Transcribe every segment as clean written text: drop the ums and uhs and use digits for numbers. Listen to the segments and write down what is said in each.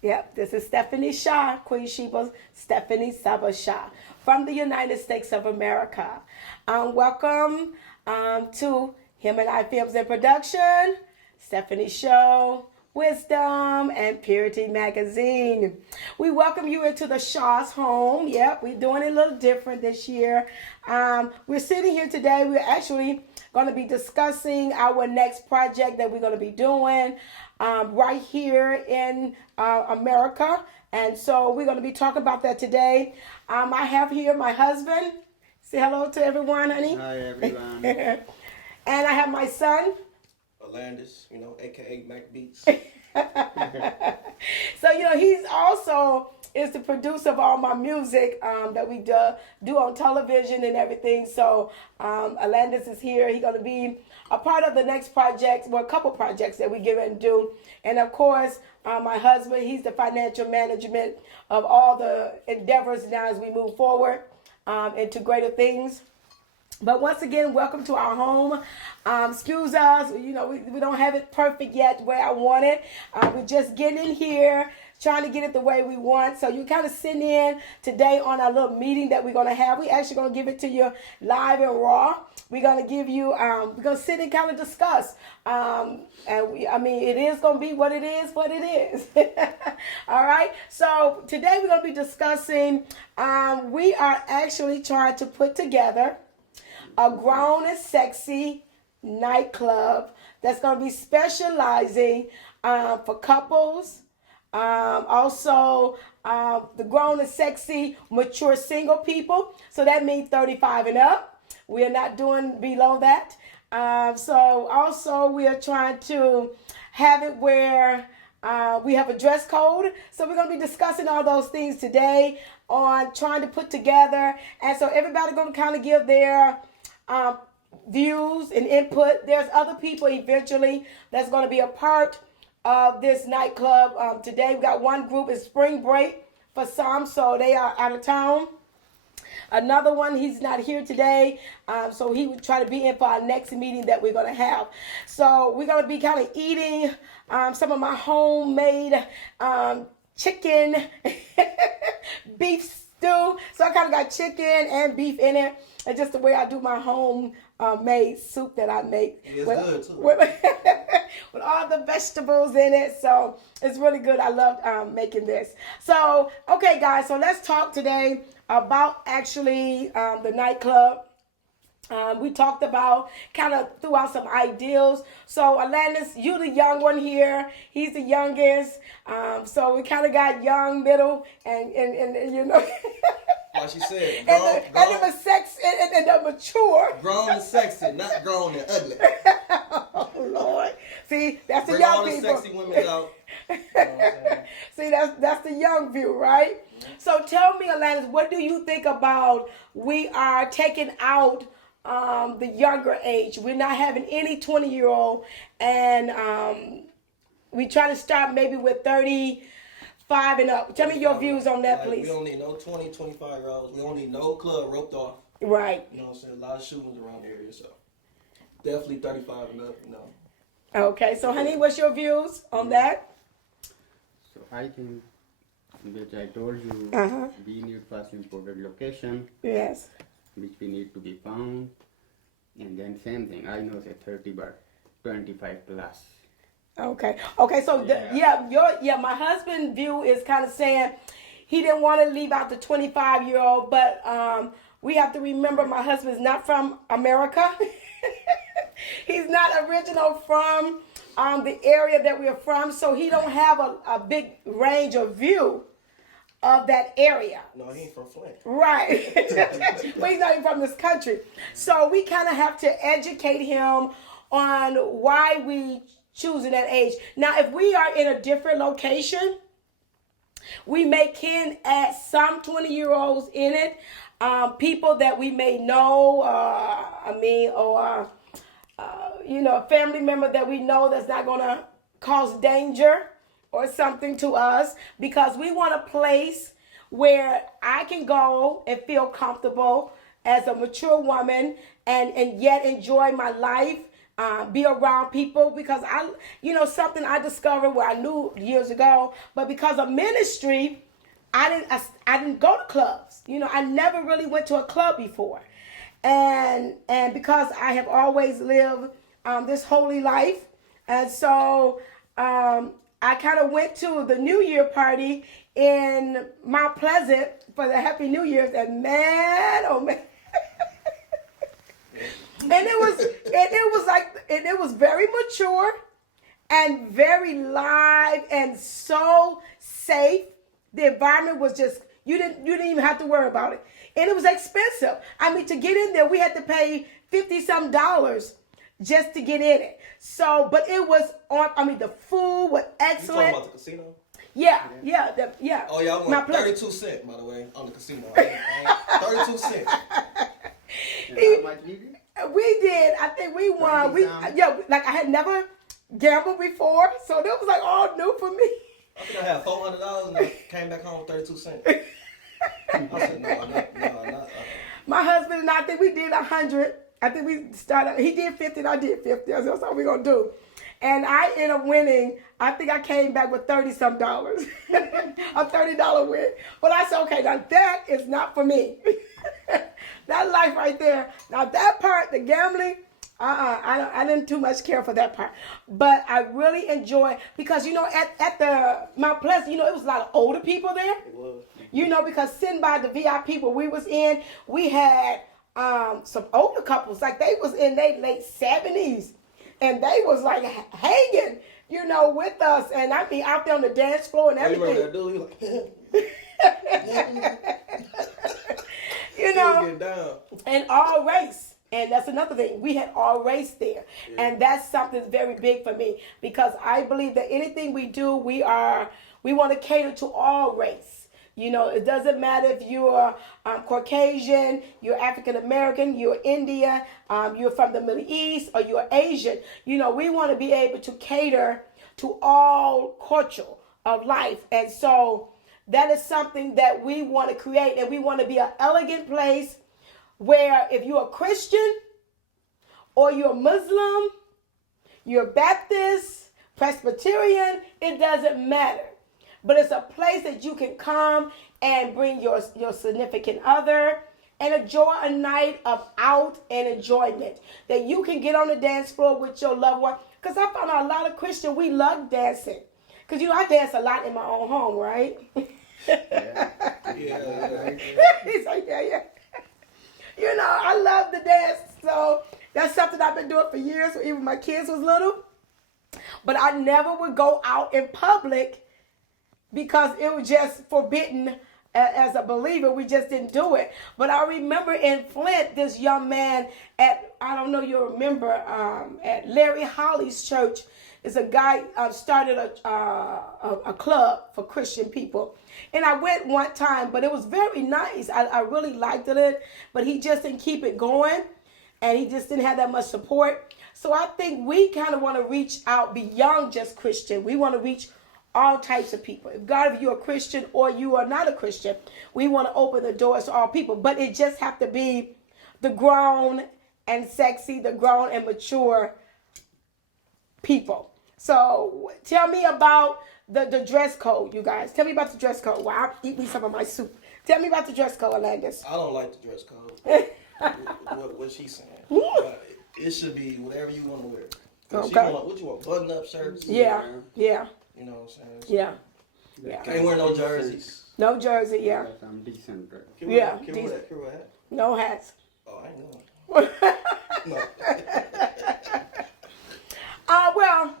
Yep, this is Stephanie Shaw, Queen Sheba's Stephanie Saba Shaw from the United States of America. Welcome to Him and I Films and Production, Stephanie Show, Wisdom, and Purity Magazine. We welcome you into the Shaw's home. Yep, we're doing it a little different this year. We're sitting here today. We're actually going to be discussing our next project that we're going to be doing right here in America. And so we're going to be talking about that today. I have here my husband. Say hello to everyone, honey. Hi, everyone. And I have my son. Landis, aka Mac Beats. So, he's also is the producer of all my music that we do on television and everything. So, Landis is here. He's going to be a part of the next project, well, a couple projects that we get ready to do. And, of course, my husband, he's the financial management of all the endeavors now as we move forward into greater things. But once again, welcome to our home. Excuse us, we don't have it perfect yet where I want it. We're just getting in here, trying to get it the way we want. So you're kind of sitting in today on our little meeting that we're going to have. We're actually going to give it to you live and raw. We're going to give you, we're going to sit and kind of discuss. It is going to be what it is. All right. So today we're going to be discussing, we are actually trying to put together a grown and sexy nightclub that's going to be specializing for couples. Also, the grown and sexy mature single people. So that means 35 and up. We are not doing below that. So also we are trying to have it where we have a dress code. So we're going to be discussing all those things today on trying to put together. And so everybody's going to kind of give their views and input. There's other people eventually that's going to be a part of this nightclub. Today we got one group is spring break for some, so they are out of town. Another one, he's not here today, so he would try to be in for our next meeting that we're going to have. So we're going to be kind of eating some of my homemade chicken beef stew. So I kind of got chicken and beef in it. And just the way I do my home-made soup that I make. It's good, too. With all the vegetables in it. So it's really good. I love making this. So, okay, guys. So let's talk today about actually the nightclub. We talked about, kind of threw out some ideals. So, Alanis, you the young one here. He's the youngest. So we kind of got young, middle, and Like she said, and the sex and the mature. Grown and sexy, not grown and ugly. Oh Lord! See, that's the Bring young all the people. sexy women out. See, that's the young view, right? Mm-hmm. So tell me, Alanis, what do you think about we are taking out the younger age? We're not having any 20-year-old, and we try to start maybe with 35 and up. Tell me your views on that, please. We don't need no 20, 25-year-olds. We don't need no club roped off. Right. You know what I'm saying? A lot of shootings around the area, so definitely 35 and up, you know. Okay, so honey, what's your views on that? So I think, which I told you, we need first important location, Yes. which we need to be found, and then same thing. I know say 30, but 25 plus. Okay. Okay. So my husband's view is kind of saying he didn't want to leave out the 25-year-old, but we have to remember my husband's not from America. He's not original from the area that we're from, so he don't have a big range of view of that area. No, he ain't from Flint. Right. But he's not even from this country. So we kind of have to educate him on why we choosing that age. Now, if we are in a different location, we may can add some 20-year-olds in it. People that we may know, a family member that we know that's not going to cause danger or something to us, because we want a place where I can go and feel comfortable as a mature woman and yet enjoy my life, be around people, because something I discovered where I knew years ago, but because of ministry, I didn't go to clubs. I never really went to a club before. And because I have always lived this holy life, and so I kind of went to the New Year party in Mount Pleasant for the Happy New Year's, and man, oh man, and it was very mature and very live and so safe. The environment was just you didn't even have to worry about it, and it was expensive. I mean, to get in there, we had to pay $50-some just to get in it. So, but it was the food was excellent. You talking about the casino? Yeah. Oh yeah, I won 32 cents, by the way, on the casino. 32 cents. How much we did? We did. I think we won. Like I had never gambled before, so that was like all new for me. I think I had $400 and I came back home with 32 cents. I said, no, not. My husband and I think we did 100. I think we started, he did 50 and I did 50. That's what we're going to do. And I ended up winning. I think I came back with $30-some. A $30 win. But I said, okay, now that is not for me. That life right there. Now that part, the gambling, I didn't too much care for that part. But I really enjoy, because, at the Mount Pleasant, it was a lot of older people there. It was. Because sitting by the VIP where we was in, we had some older couples, like they was in their late 70s, and they was like hanging, with us, and I mean out there on the dance floor and everything. You remember that dude? Getting down. And all race. And that's another thing. We had all race there. Yeah. And that's something very big for me, because I believe that anything we do, we want to cater to all race. It doesn't matter if you're Caucasian, you're African American, you're Indian, you're from the Middle East, or you're Asian. We want to be able to cater to all culture of life. And so that is something that we want to create. And we want to be an elegant place where if you're a Christian or you're Muslim, you're Baptist, Presbyterian, it doesn't matter. But it's a place that you can come and bring your significant other and enjoy a night of out and enjoyment. That you can get on the dance floor with your loved one. Because I found out a lot of Christians, we love dancing. Because, I dance a lot in my own home, right? Yeah. He's like, yeah. I love to dance. So that's something I've been doing for years, even when my kids was little. But I never would go out in public, because it was just forbidden as a believer. We just didn't do it. But I remember in Flint, this young man I don't know you remember, at Larry Holly's church, is a guy started a club for Christian people. And I went one time, but it was very nice. I really liked it, but he just didn't keep it going, and he just didn't have that much support. So I think we kind of want to reach out beyond just Christian. We want to reach all types of people. If you're a Christian or you are not a Christian, we want to open the doors to all people. But it just have to be the grown and sexy, the grown and mature people. So tell me about the dress code, you guys. Tell me about the dress code. Well, I'll eat me some of my soup. Tell me about the dress code, Alandis. I don't like the dress code. what she's saying. It should be whatever you want to wear. Okay. What you want? Button-up shirts? Yeah. You know what I'm saying? Yeah. Yeah. Can't wear no jerseys. No jersey, yeah. Because I'm decent, right? Can Yeah, we wear that? Can we wear that? No hats. Oh, I ain't know. No. Well,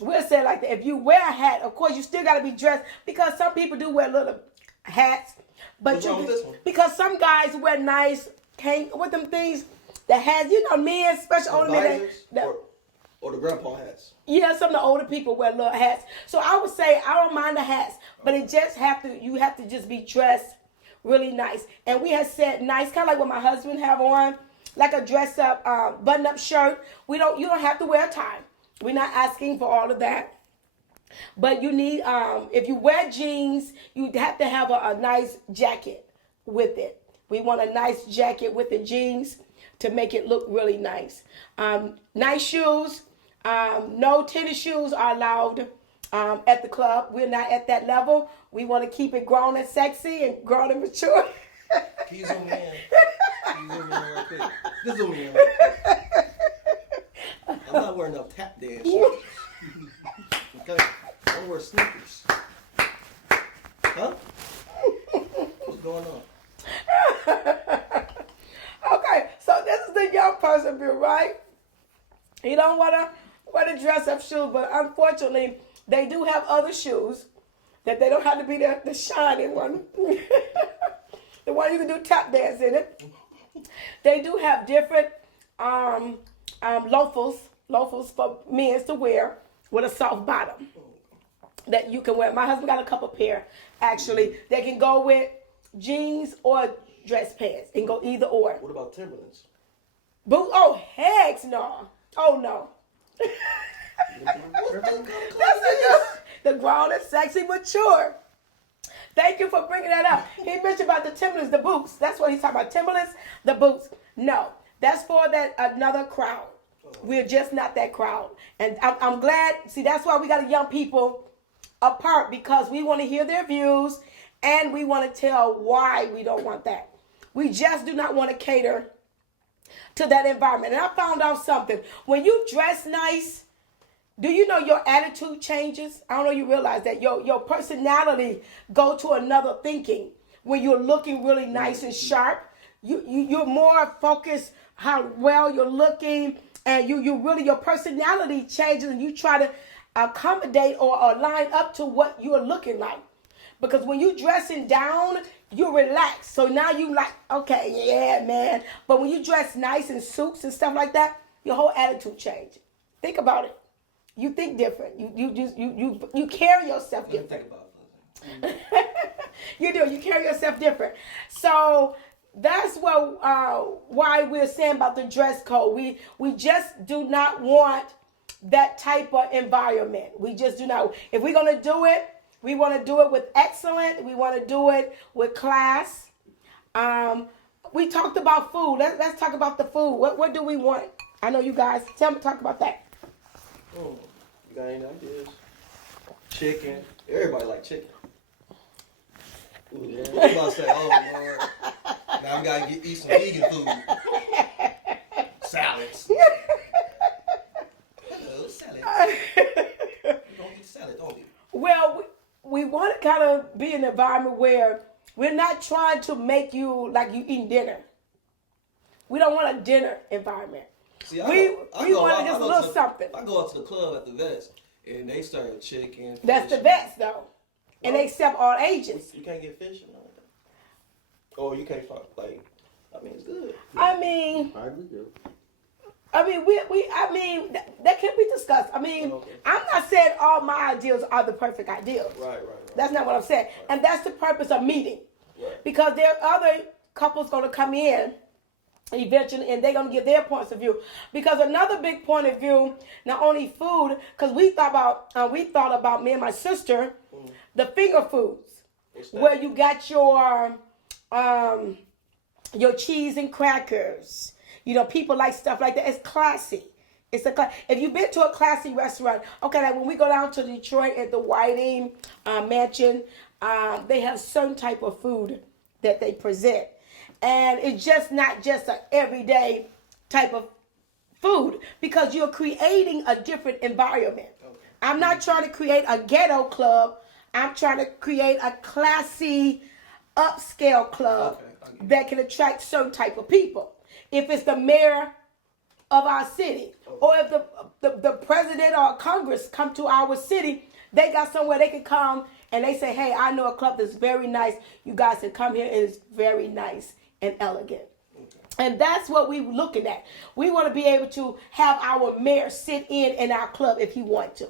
we'll say it like that. If you wear a hat, of course, you still got to be dressed because some people do wear little hats. But What's wrong with this one? because some guys wear nice, with them things that has, men, especially older men. Or the grandpa hats. Yeah, some of the older people wear little hats. So I would say I don't mind the hats, but you have to just be dressed really nice. And we have said nice, kind of like what my husband have on, like a dress up, button up shirt. You don't have to wear a tie. We're not asking for all of that. But you need, if you wear jeans, you have to have a nice jacket with it. We want a nice jacket with the jeans to make it look really nice. Nice shoes. No tennis shoes are allowed at the club. We're not at that level. We want to keep it grown and sexy and grown and mature. Can you zoom in? Can you zoom in real quick? Just zoom in real quick. I'm not wearing no tap dance shoes. Okay? I wear sneakers. Huh? What's going on? Okay, so this is the young person view, right? You don't want to wear the dress-up shoes, but unfortunately, they do have other shoes that they don't have to be the shining one. The one you can do tap dance in it. They do have different loafers for men to wear with a soft bottom that you can wear. My husband got a couple pair, actually. They can go with jeans or dress pants and go either or. What about Timberlands? Boots? Oh, heck no. Oh, no. The grown and sexy mature. Thank you for bringing that up. He mentioned about the Timberlands, the boots. That's what he's talking about. Timberlands, the boots. No, that's for that another crowd. We're just not that crowd. And I'm glad. See, that's why we got young people apart, because we want to hear their views and we want to tell why we don't want that. We just do not want to cater to that environment. And I found out something. When you dress nice, do you know your attitude changes? I don't know you realize that your personality go to another thinking. When you're looking really nice and sharp, you're more focused how well you're looking, and your personality changes, and you try to accommodate or line up to what you're looking like. Because when you dressing down, you're relaxed. So now you like, okay, yeah, man. But when you dress nice in suits and stuff like that, your whole attitude changes. Think about it. You think different. You carry yourself different. Think about it. You do. You carry yourself different. So that's why we're saying about the dress code. We just do not want that type of environment. We just do not. If we're gonna do it, we want to do it with excellence. We want to do it with class. We talked about food. Let's talk about the food. What do we want? I know you guys. Talk about that. You got any ideas? Chicken. Everybody like chicken. Ooh, yeah. What you about to say? Oh, Lord. Now we got to eat some vegan food. Salads. Hello, salads. We don't eat salad, don't we? Well, we want to kind of be in an environment where we're not trying to make you like you eating dinner. We don't want a dinner environment. See, we want just a little something. I go out to the club at the Vets, and they serve chicken. That's the Vets, though. And they accept all ages. You can't get fish and all that. Or you can't find, it's good. I mean, that can be discussed. Okay. I'm not saying all my ideas are the perfect ideas. Right. That's not what I'm saying. Right. And that's the purpose of meeting. Right. Because there are other couples going to come in eventually, and they're going to give their points of view. Because another big point of view, not only food, because we thought about me and my sister, the finger foods, where you got your your cheese and crackers. You know, people like stuff like that. It's classy. If you've been to a classy restaurant, okay, like when we go down to Detroit at the Whiting Mansion, they have certain type of food that they present. And it's just not just an everyday type of food because you're creating a different environment. Okay. I'm not trying to create a ghetto club. I'm trying to create a classy, upscale club that can attract certain type of people. If it's the mayor of our city, or if the president or Congress come to our city, they got somewhere they can come and they say, hey, I know a club that's very nice. You guys can come here and it's very nice and elegant. And that's what we're looking at. We want to be able to have our mayor sit in our club if he want to.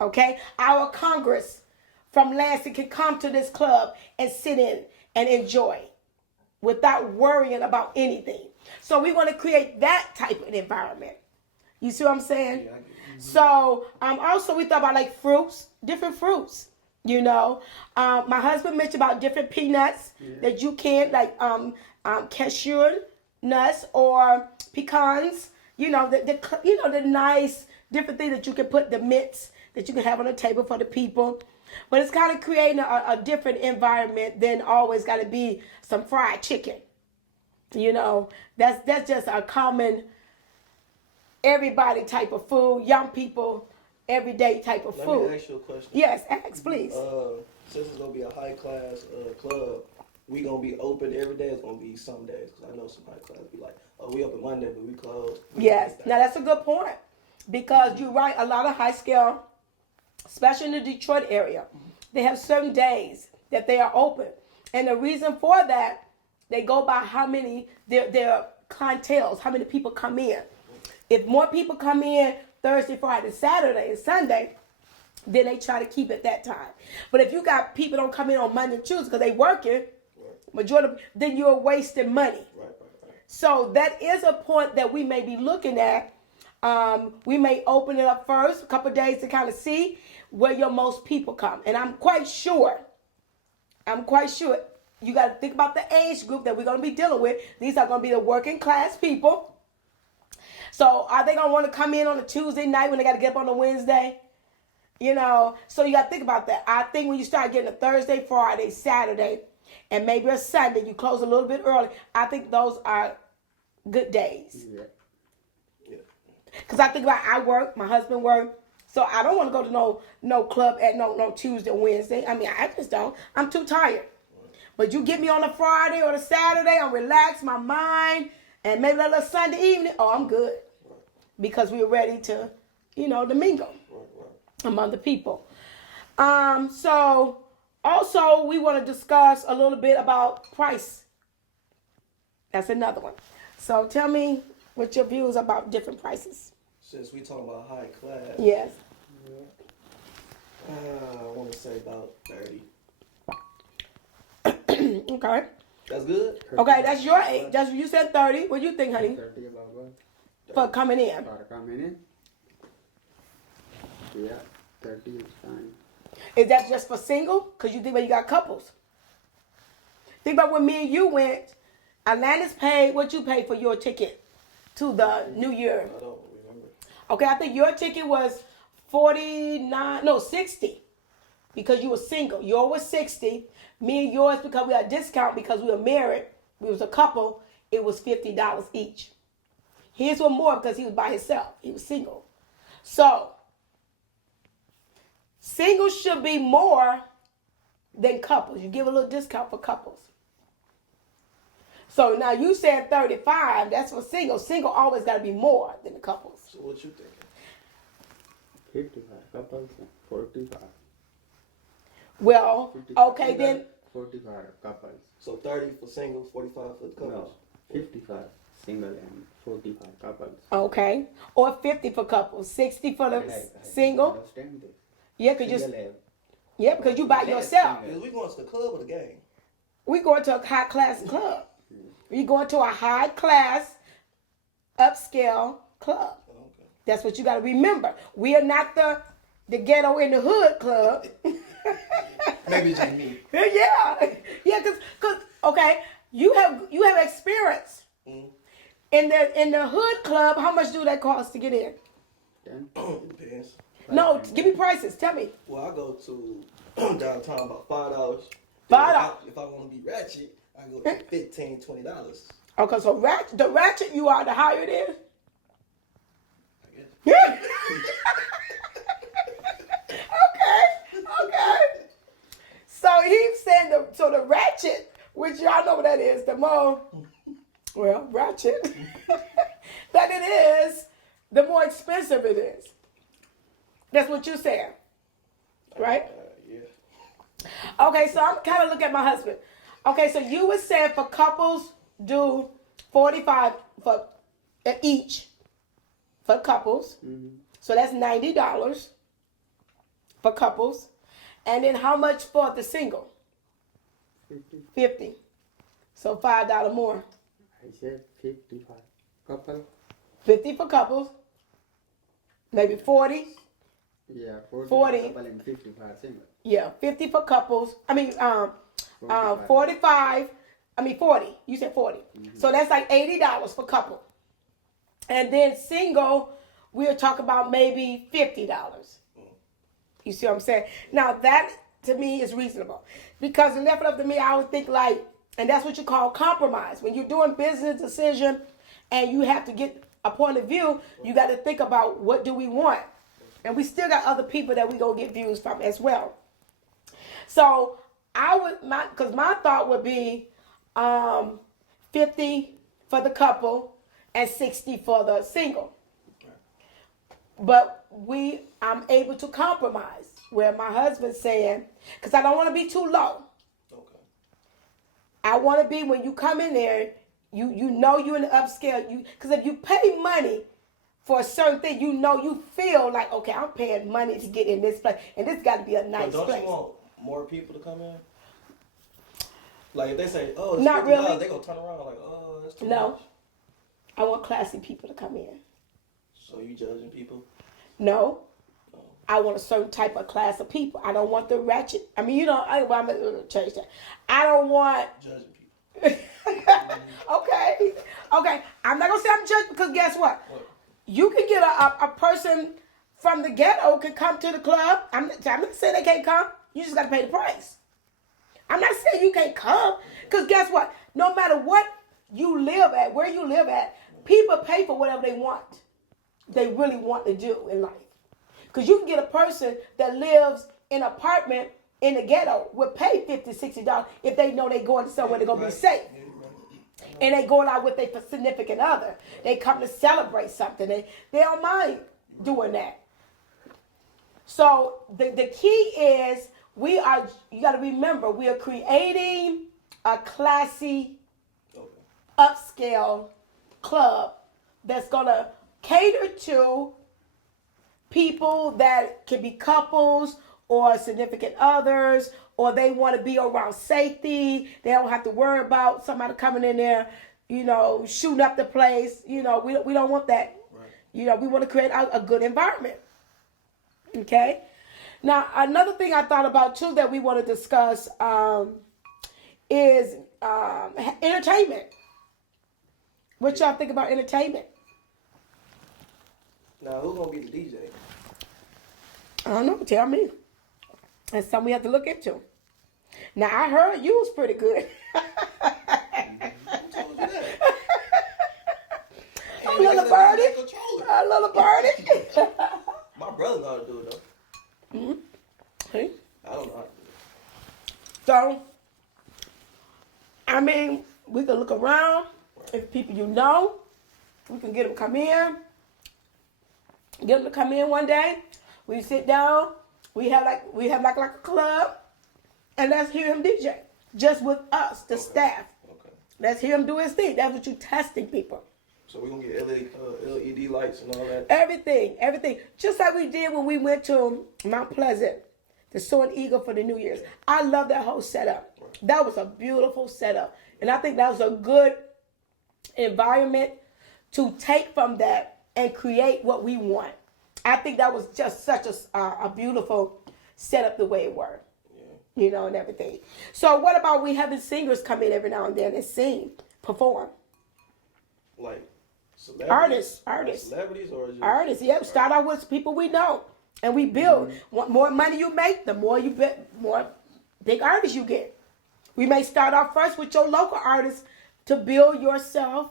Okay? Our Congress from Lansing can come to this club and sit in and enjoy without worrying about anything. So we want to create that type of environment. You see what I'm saying? Yeah, so also we thought about like fruits, different fruits. You know, my husband mentioned about different peanuts that you can, like cashew nuts or pecans. You know, the nice different things that you can put, the mints that you can have on the table for the people. But it's kind of creating a different environment than always got to be some fried chicken. You know, that's just a common everybody type of food, young people, everyday type of food. Let me ask you a question. Yes, ask, please. Since it's going to be a high-class club, we going to be open every day. It's going to be some days. Because I know some high class be like, oh, we open Monday, but we close. Yes. Now, that's a good point. Because you're right, a lot of high scale, especially in the Detroit area, they have certain days that they are open. And the reason for that, they go by how many, their clientele, how many people come in. If more people come in Thursday, Friday, Saturday, and Sunday, then they try to keep it that time. But if you got people don't come in on Monday and Tuesday because they working, majority, then you're wasting money. Right. So that is a point that we may be looking at. We may open it up first, a couple of days to kind of see where your most people come. And I'm quite sure you got to think about the age group that we're going to be dealing with. These are going to be the working class people. So are they going to want to come in on a Tuesday night when they got to get up on a Wednesday? You know, so you got to think about that. I think when you start getting a Thursday, Friday, Saturday, and maybe a Sunday, you close a little bit early. I think those are good days. Yeah. Because I think about I work, my husband work, so I don't want to go to no club at no Tuesday or Wednesday. I mean, I just don't. I'm too tired. But you get me on a Friday or a Saturday, I'm relaxed, my mind, and maybe a little Sunday evening, oh, I'm good. Because we're ready to, to mingle among the people. So also we want to discuss a little bit about price. That's another one. So tell me what your views about different prices. Since we talking about high class. Yes. I want to say about 30. Okay. That's good? Okay, that's your age. You said 30. What do you think, honey? 30 about what? For coming in. For coming in? Yeah, 30 is fine. Is that just for single? Because you think about you got couples. Think about when me and you went. Atlantis paid what you paid for your ticket to the New Year. I don't remember. Okay, I think your ticket was 60. Because you were single. Yours was 60. Me and yours, because we had a discount because we were married, we was a couple, it was $50 each. His was more because he was by himself. He was single. So, singles should be more than couples. You give a little discount for couples. So now you said 35, that's for single. Single always got to be more than the couples. So what you thinking? 55 couples, 45. Well, 55. okay then. 45 couples. So 30 for singles, 45 for the couples? No, 55 single and 45 couples. Okay. Or 50 for couples. 60 for the single. Understand this. Yeah, because you by yourself. Because we going to the club or the game? We going to a high class club. We going to a high class, upscale club. Okay. That's what you got to remember. We are not the ghetto in the hood club. Maybe just me. Yeah, because okay, you have experience. Mm. In the hood club, how much do that cost to get in? It depends. No, give me prices. Tell me. Well, I go to downtown about $5. $5. If I want to be ratchet, I go to $15, $20. Okay, so the ratchet you are, the higher it is. I guess. Yeah. Okay. So he's saying the ratchet, which y'all know what that is, the more, well, ratchet that it is, the more expensive it is. That's what you're saying, right? Yeah. Okay, so I'm kind of looking at my husband. Okay, so you were saying for couples do 45 for each for couples. Mm-hmm. So that's $90 for couples. And then how much for the single? 50. So $5 more. I said 55. Couple? 50 for couples. Maybe 40. Yeah, 40, 40. couple and 55 single. Yeah, 50 for couples. I mean, 45. 45. I mean, 40. You said 40. Mm-hmm. So that's like $80 for couple. And then single, we'll talk about maybe $50. You see what I'm saying? Now that to me is reasonable, because left it up to me, I would think like, and that's what you call compromise. When you're doing business decision, and you have to get a point of view, you got to think about what do we want, and we still got other people that we gonna get views from as well. So my thought would be 50 for the couple and 60 for the single. But I'm able to compromise where my husband's saying, because I don't want to be too low. Okay. I want to be, when you come in there, you know you're in the upscale. Because if you pay money for a certain thing, you feel like, okay, I'm paying money to get in this place, and this got to be a nice But don't place. you want more people to come in? Like if they say, oh, it's Not $50, really. they gonna turn around like, oh, that's too No. much. I want classy people to come in. So you judging people? No. I want a certain type of class of people. I don't want the ratchet. I mean, I'm going to change that. I don't want... Judging people. Okay. I'm not going to say I'm judging, because guess what? You can get a person from the ghetto can come to the club. I'm not saying they can't come. You just got to pay the price. I'm not saying you can't come, because guess what? No matter what you live at, where you live at, people pay for whatever they want. They really want to do in life. Because you can get a person that lives in an apartment in the ghetto will pay $50, $60 if they know they're going somewhere they're going to be safe. And they going out with their significant other. They come to celebrate something. They don't mind doing that. So the key is you got to remember, we are creating a classy, upscale club that's going to cater to people that can be couples or significant others, or they want to be around safety. They don't have to worry about somebody coming in there, shooting up the place. We don't want that. Right. We want to create a good environment. Okay. Now, another thing I thought about too that we want to discuss is entertainment. What y'all think about entertainment? Now, who's gonna be the DJ? I don't know. Tell me. That's something we have to look into. Now, I heard you was pretty good. Who told you that? A little birdie. A little birdie. My brother know how to do it though. Mm-hmm. See? I don't know how to do it. So, I mean, we can look around. If people we can get them come in. Get them to come in one day. We sit down. We have like a club, and let's hear him DJ just with us, the staff. Okay. Let's hear him do his thing. That's what you testing people. So we're gonna get LED lights and all that. Everything. Just like we did when we went to Mount Pleasant, the Soaring Eagle for the New Year's. I love that whole setup. Right. That was a beautiful setup, and I think that was a good environment to take from that and create what we want. I think that was just such a beautiful setup the way it worked. you know, and everything. So what about we having singers come in every now and then and sing, perform? Like celebrities? Artists. Like celebrities or just Artists, yep. Start out with people we know, and we build. What more money you make, the more you bet, more big artists you get. We may start off first with your local artists to build yourself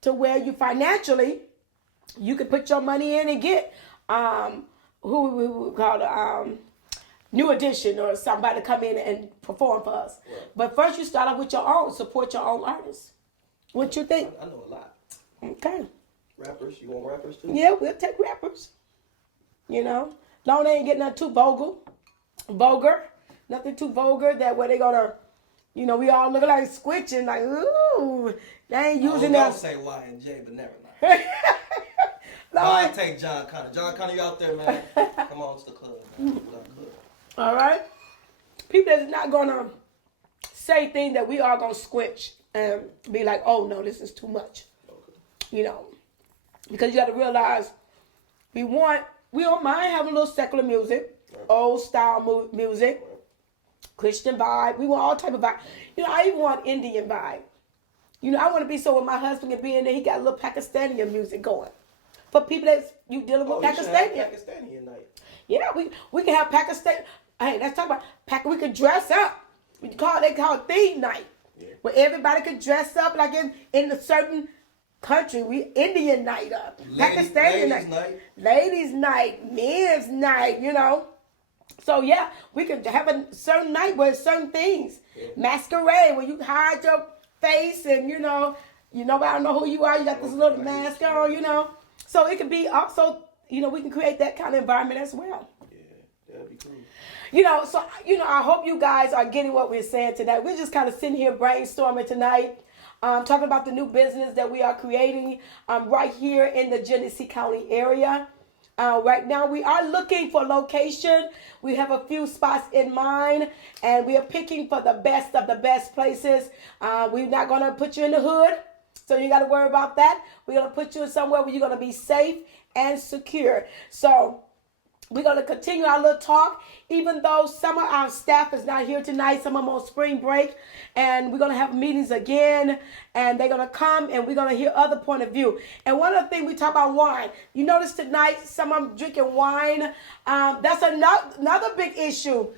to where you financially, you can put your money in and get who we would call New Edition or somebody to come in and perform for us. Right. But first you start off with your own, support your own artists. What you think? I know a lot. Okay. Rappers, you want rappers too? Yeah, we'll take rappers. You know, long they ain't getting nothing too vulgar, nothing too vulgar that where they gonna, you know, we all look like squitching, like ooh, they ain't using I that. was gonna say Y and J, but never mind. Lord. I take John Connor. John Connor, you out there, man? Come on to the club, man. To the club. All right, people that's not gonna say things that we are gonna squitch and be like, oh no, this is too much. You know, because you got to realize we don't mind having a little secular music, old style music, Christian vibe. We want all type of vibe. You know, I even want Indian vibe. You know, I want to be so when my husband can be in there, he got a little Pakistani music going. For people that you dealing with Pakistani. Pakistani night. Yeah, we can have Pakistan. Hey, let's talk about we could dress up. They call it theme night, where everybody could dress up like in a certain country. We Indian night up, Pakistani night, ladies night, men's night. You know, so yeah, we could have a certain night where certain things, masquerade, where you hide your face and you know, I don't know who you are. You got this little mask on, you know. So it could be also, you know, we can create that kind of environment as well. Yeah, that'd be cool. You know, so, you know, I hope you guys are getting what we're saying tonight. We're just kind of sitting here brainstorming tonight, talking about the new business that we are creating right here in the Genesee County area. Right now, we are looking for location. We have a few spots in mind, and we are picking for the best of the best places. We're not going to put you in the hood, so you got to worry about that. We're going to put you in somewhere where you're going to be safe and secure. So we're going to continue our little talk, even though some of our staff is not here tonight. Some of them on spring break. And we're going to have meetings again. And they're going to come and we're going to hear other point of view. And one of the things we talk about wine. You notice tonight some of them drinking wine. That's another big issue.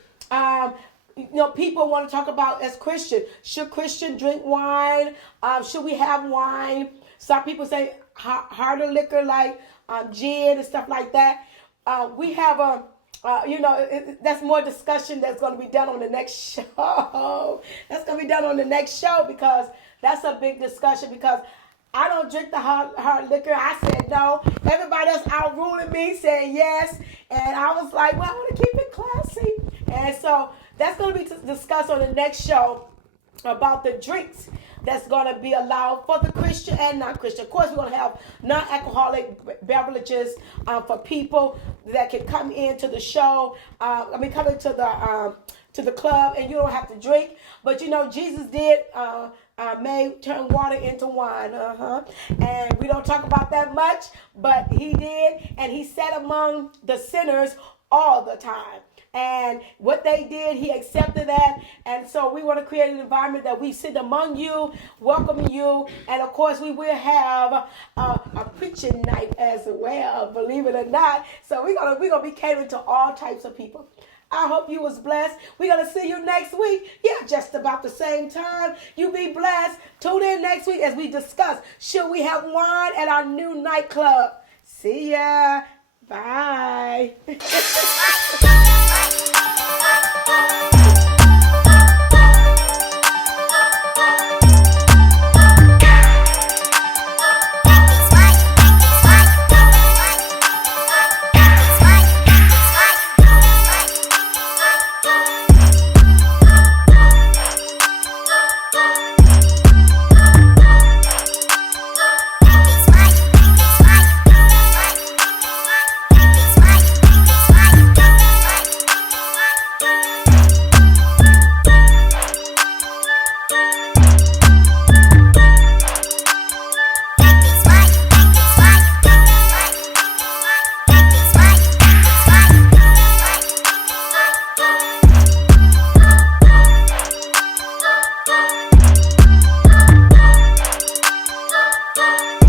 You know, people want to talk about as Christian. Should Christian drink wine? Should we have wine? Some people say harder liquor like gin and stuff like that. We have that's more discussion that's going to be done on the next show. That's going to be done on the next show because that's a big discussion because I don't drink the hard liquor. I said no. Everybody else outruling me saying yes. And I was like, well, I want to keep it classy. And so that's going to be discussed on the next show about the drinks that's going to be allowed for the Christian and non-Christian. Of course, we're going to have non-alcoholic beverages for people that can come into the show. Come into the club, and you don't have to drink. But you know, Jesus did turn water into wine. And we don't talk about that much, but he did, and he sat among the sinners all the time. And what they did, he accepted that. And so we want to create an environment that we sit among you, welcoming you. And of course, we will have a preaching night as well, believe it or not. So we're gonna be catering to all types of people. I hope you was blessed. We're going to see you next week. Yeah, just about the same time. You be blessed. Tune in next week as we discuss, should we have wine at our new nightclub? See ya. Bye.